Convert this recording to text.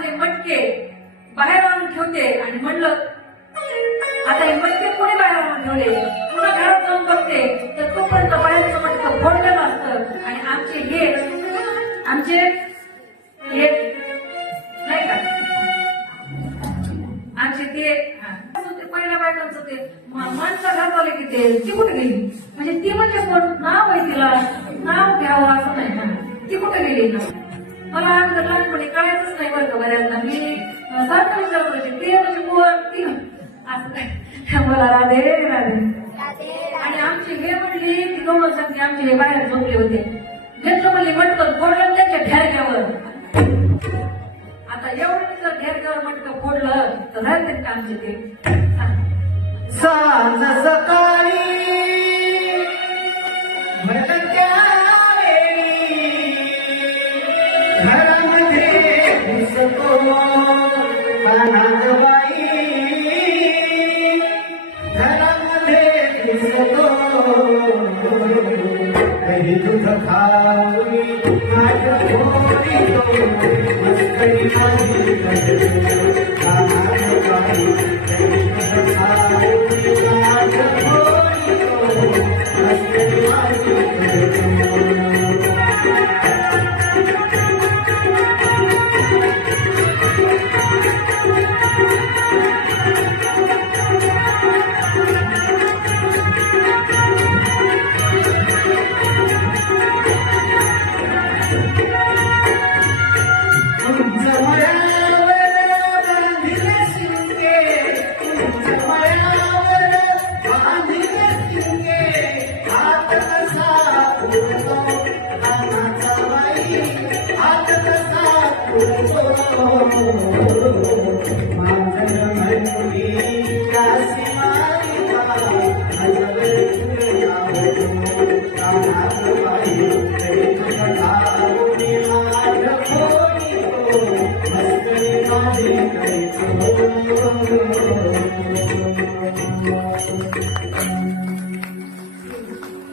घरातले मटके बाहेर आणून ठेवते आणि म्हणलं आता हे मटके कोणी बाहेर आणून ठेवले, पुन्हा घरात जाऊन बघते तर तोपर्यंत बाहेरचं मटकं फोडलेलं असतं आणि आमचे हे नाही का आमचे ते पहिल्या बायकांचं ते माणसं घरात आले की ती कुठे गेली, म्हणजे ती म्हणजे कोण नाव आहे, तिला नाव घ्यावं असं नाही ना, ती कुठे गेली ना. मला अगोदर लहानपणी कळायचंच नाही बरं का बऱ्याचदा. मी सारखं विचार करायचे ते म्हणजे कोण ती असं काय. मला राधे राधे. आणि आमची हे म्हणली ती गमत सांगते, आमचे हे बाहेर झोपले होते, घेतलं म्हणले मटकं फोडलं त्यांच्या ढेरक्यावर. आता एवढं जर ढेरक्यावर मटकं फोडलं तर राहते का आमचे ते. सांज सकाळी भटक्या वेळी घरामध्ये घुसतो कानात बाई, घरामध्ये घुसतो काही दूध खाऊनी माझ भोरी मस्करी माझी कानात बाई, काही दूध खाऊनी माझ भोरी मस्करी माझी. My